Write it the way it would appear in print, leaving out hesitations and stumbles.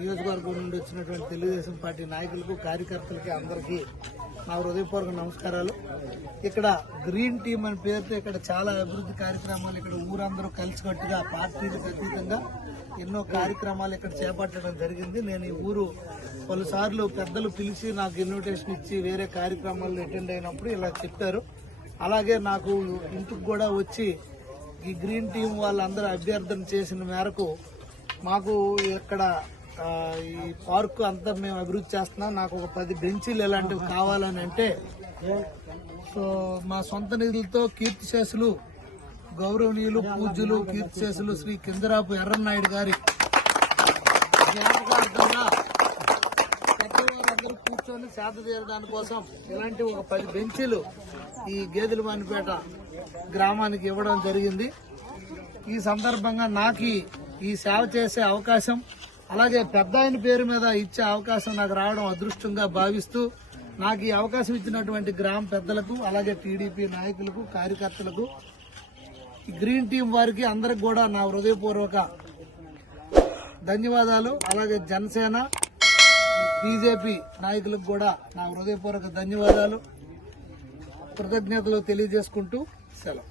నియోజకవర్గం నుండి వచ్చినటువంటి తెలుగుదేశం పార్టీ నాయకులకు, కార్యకర్తలకి అందరికీ నా హృదయపూర్వక నమస్కారాలు. ఇక్కడ గ్రీన్ టీమ్ అనే పేరుతో ఇక్కడ చాలా అభివృద్ధి కార్యక్రమాలు ఇక్కడ ఊరందరూ కలిసికట్టుగా పార్టీలకు అతీతంగా ఎన్నో కార్యక్రమాలు ఇక్కడ చేపట్టడం జరిగింది. నేను ఈ ఊరు పలుసార్లు పెద్దలు పిలిచి నాకు ఇన్విటేషన్ ఇచ్చి వేరే కార్యక్రమాల్లో అటెండ్ అయినప్పుడు ఇలా చెప్పారు. అలాగే నాకు ఇంటికి కూడా వచ్చి ఈ గ్రీన్ టీం వాళ్ళందరూ అభ్యర్థన చేసిన మేరకు మాకు ఇక్కడ ఈ పార్కు అంతా మేము అభివృద్ధి చేస్తున్నాం, నాకు ఒక 10 బెంచీలు ఇలాంటివి కావాలని అంటే, సో మా సొంత నిధులతో కీర్తిశేషులు గౌరవనీయులు పూజ్యులు కీర్తిశేషులు శ్రీ కిందరాపు ఎర్రన్నాయుడు గారి జ్ఞాపకార్థంగా పెద్దవారందరూ కూర్చొని సేద తీరడానికి కోసం ఇలాంటి ఒక 10 బెంచీలు ఈ గేదెలవానిపేట గ్రామానికి ఇవ్వడం జరిగింది. ఈ సందర్భంగా నాకు ఈ సేవ చేసే అవకాశం, అలాగే పెద్ద ఆయన పేరు మీద ఇచ్చే అవకాశం నాకు రావడం అదృష్టంగా భావిస్తూ నాకు ఈ అవకాశం ఇచ్చినటువంటి గ్రామ పెద్దలకు, అలాగే టీడీపీ నాయకులకు, కార్యకర్తలకు, గ్రీన్ టీం వారికి అందరికి కూడా నా హృదయపూర్వక ధన్యవాదాలు. అలాగే జనసేన, బీజేపీ నాయకులకు కూడా నా హృదయపూర్వక ధన్యవాదాలు, కృతజ్ఞతలు తెలియజేసుకుంటూ సెలవు.